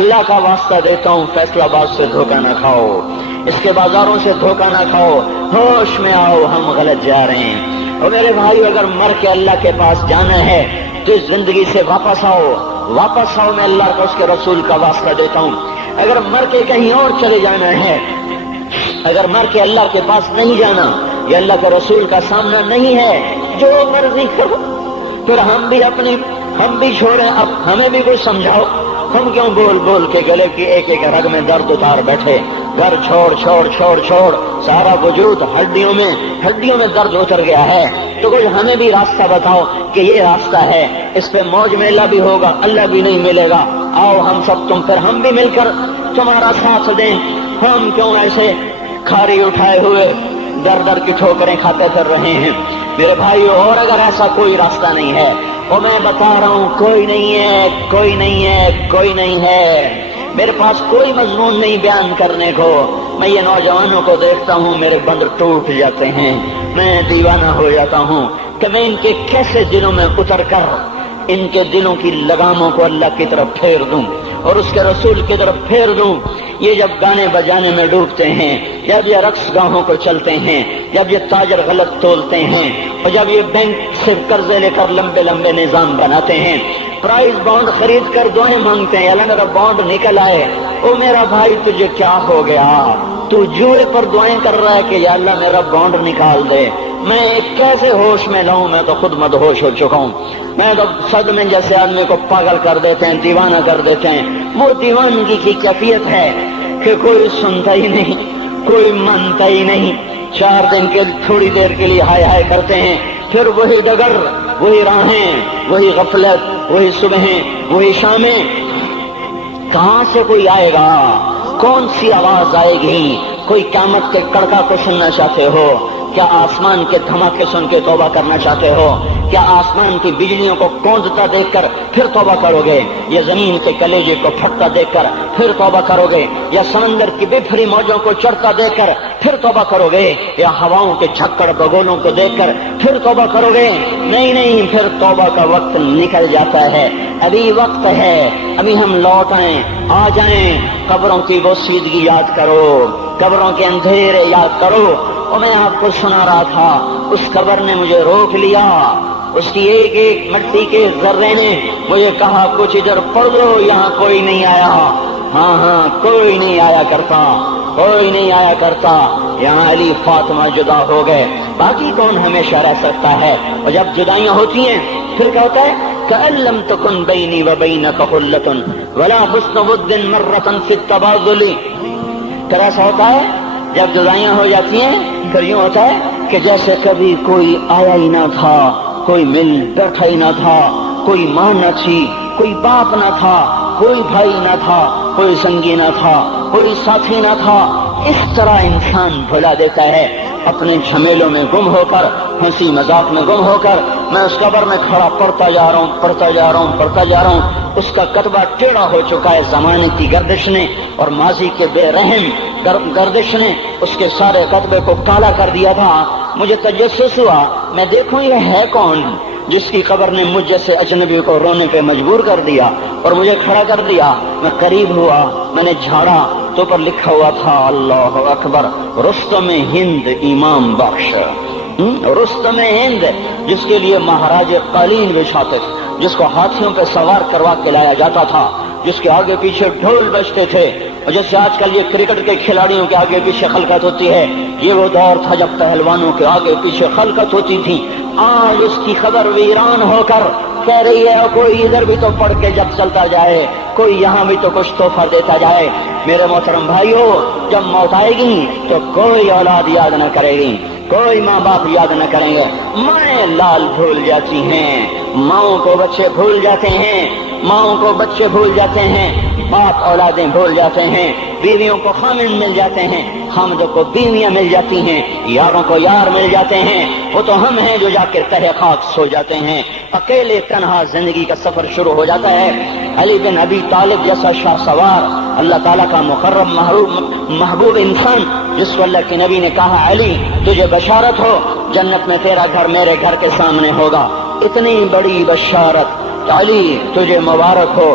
اللہ کا واسطہ دیتا ہوں فیصلہ آباد سے دھوکہ نہ کھاؤ، اس کے بازاروں سے دھوکہ نہ کھاؤ، ہوش میں آؤ، ہم غلط جا رہے ہیں۔ اور میرے بھائی اگر مر کے اللہ کے پاس جانا ہے تو اس زندگی سے واپس آؤ، واپس آؤ، میں اللہ کا اس کے رسول کا واسطہ دیتا ہوں۔ اگر مر کے کہیں اور چلے جانا ہے، اگر مر کے اللہ کے پاس نہیں جانا یا اللہ کے رسول کا سامنا نہیں ہے، جو مرضی کرو، پھر ہم بھی چھوڑیں، اب ہمیں بھی کچھ سمجھاؤ۔ ہم کیوں بول بول کے گلے کی ایک ایک رگ میں درد اتار بیٹھے، گھر چھوڑ چھوڑ چھوڑ چھوڑ، سارا وجود ہڈیوں میں درد اتر گیا ہے، تو کچھ ہمیں بھی راستہ بتاؤ کہ یہ راستہ ہے، اس پہ موج میلہ بھی ہوگا، اللہ بھی نہیں ملے گا، آؤ ہم سب پھر ہم بھی مل کر تمہارا ساتھ دیں۔ ہم کیوں ایسے کھاری اٹھائے ہوئے در در کی ٹھوکریں کھاتے پھر رہے ہیں؟ میرے بھائیو، اور اگر ایسا کوئی راستہ نہیں ہے، اور میں بتا رہا ہوں کوئی نہیں ہے، کوئی نہیں ہے، کوئی نہیں ہے، میرے پاس کوئی مضمون نہیں بیان کرنے کو۔ میں یہ نوجوانوں کو دیکھتا ہوں، میرے بندر ٹوٹ جاتے ہیں، میں دیوانہ ہو جاتا ہوں کہ میں ان کے کیسے دلوں میں اتر کر ان کے دلوں کی لگاموں کو اللہ کی طرف پھیر دوں اور اس کے رسول کی طرف پھیر دوں۔ یہ جب گانے بجانے میں ڈوبتے ہیں، جب یہ رقص گاہوں کو چلتے ہیں، جب یہ تاجر غلط تولتے ہیں، اور جب یہ بینک سے قرضے لے کر لمبے لمبے نظام بناتے ہیں، پرائز بانڈ خرید کر دعائیں مانگتے ہیں، اللہ میرا بانڈ نکل آئے، او میرا بھائی تجھے کیا ہو گیا؟ تو جوئے پر دعائیں کر رہا ہے کہ یا اللہ میرا بانڈ نکال دے۔ میں کیسے ہوش میں لاؤں؟ میں تو خود مدہوش ہو چکا ہوں۔ میں تو صدمے جیسے آدمی کو پاگل کر دیتے ہیں، دیوانہ کر دیتے ہیں۔ وہ دیوانگی کی کیفیت ہے کہ کوئی سنتا ہی نہیں، کوئی مانتا ہی نہیں، 4 دن کے تھوڑی دیر کے لیے ہائے ہائے کرتے ہیں، پھر وہی ڈگر، وہی راہیں، وہی غفلت، وہی صبحیں، وہی شامیں۔ کہاں سے کوئی آئے گا؟ کون سی آواز آئے گی؟ کوئی قیامت کے کڑکا کو سننا چاہتے ہو؟ کیا آسمان کے دھماکے سن کے توبہ کرنا چاہتے ہو؟ کیا آسمان کی بجلیوں کو کوندتا دیکھ کر پھر توبہ کرو گے؟ یا زمین کے کلیجے کو پھٹتا دیکھ کر پھر توبہ کرو گے؟ یا سمندر کی بفری موجوں کو چڑھتا دیکھ کر پھر توبہ کرو گے؟ یا ہواؤں کے جھکڑ بگولوں کو دیکھ کر پھر توبہ کرو گے؟ نہیں نہیں، پھر توبہ کا وقت نکل جاتا ہے، ابھی وقت ہے، ابھی ہم لوٹ آئیں، آ جائیں۔ قبروں کی وہ سیدگی یاد کرو، قبروں کے اندھیرے یاد کرو۔ اور میں آپ کو سنا رہا تھا، اس قبر نے مجھے روک لیا، اس کی ایک ایک مٹی کے ذرے نے مجھے کہا کچھ ادھر پڑھ لو، یہاں کوئی نہیں آیا۔ ہاں کوئی نہیں آیا کرتا، کوئی نہیں آیا کرتا۔ یہاں علی فاطمہ جدا ہو گئے، باقی کون ہمیشہ رہ سکتا ہے؟ اور جب جدائیاں ہوتی ہیں پھر کیا ہوتا ہے؟ كأن لم تكن بيني وبينك خلة ولا حسن ود مرة في التبادل۔ پھر ایسا ہوتا ہے جب جدائیاں ہو جاتی ہیں، پھر یوں ہوتا ہے کہ جیسے کبھی کوئی آیا ہی نہ تھا، کوئی مل بیٹھا ہی نہ تھا، کوئی ماں نہ تھی، کوئی باپ نہ تھا، کوئی بھائی نہ تھا، کوئی سنگی نہ تھا، کوئی ساتھی نہ تھا۔ اس طرح انسان بھلا دیتا ہے، اپنے جھمیلوں میں گم ہو کر، ہنسی مذاق میں گم ہو کر۔ میں اس قبر میں کھڑا پڑھتا جا رہا ہوں، اس کا کتبہ ٹیڑھا ہو چکا ہے زمانے کی گردش نے اور ماضی کے بے رحم گردش نے اس کے سارے کتبے کو کالا کر دیا تھا۔ مجھے تجسس ہوا، میں دیکھوں یہ ہے کون جس کی قبر نے مجھ جیسے اجنبی کو رونے پہ مجبور کر دیا اور مجھے کھڑا کر دیا۔ میں قریب ہوا، میں نے جھاڑا تو پر لکھا ہوا تھا اللہ اکبر، رستم ہند امام بخش۔ رستم ہند، جس کے لیے مہاراج قالین بچھاتے تھے، جس کو ہاتھیوں پہ سوار کروا کے لایا جاتا تھا، جس کے آگے پیچھے ڈھول بجتے تھے، اور جیسے آج کل یہ کرکٹ کے کھلاڑیوں کے آگے پیچھے خلقت ہوتی ہے، یہ وہ دور تھا جب پہلوانوں کے آگے پیچھے خلقت ہوتی تھی۔ آج اس کی خبر ویران ہو کر کہہ رہی ہے کوئی ادھر بھی تو پڑھ کے جب چلتا جائے، کوئی یہاں بھی تو کچھ تحفہ دیتا جائے۔ میرے محترم بھائیو، جب موت آئے گی تو کوئی اولاد یاد نہ کرے گی، کوئی ماں باپ یاد نہ کریں گے، مائیں لال بھول جاتی ہیں، ماؤں کو بچے بھول جاتے ہیں، ماؤں کو بچے بھول جاتے ہیں، باپ اولادیں بھول جاتے ہیں، بیویوں کو خامن مل جاتے ہیں، خامدوں کو بیویاں مل جاتی ہیں، یاروں کو یار مل جاتے ہیں۔ وہ تو ہم ہیں جو جا کے تہہ خاک سو جاتے ہیں، اکیلے تنہا زندگی کا سفر شروع ہو جاتا ہے۔ علی بن ابی طالب جیسا شاہ سوار، اللہ تعالیٰ کا مقرب محبوب انسان، جس کو اللہ کے نبی نے کہا علی تجھے بشارت ہو، جنت میں تیرا گھر میرے گھر کے سامنے ہوگا، اتنی بڑی بشارت، علی تجھے مبارک ہو،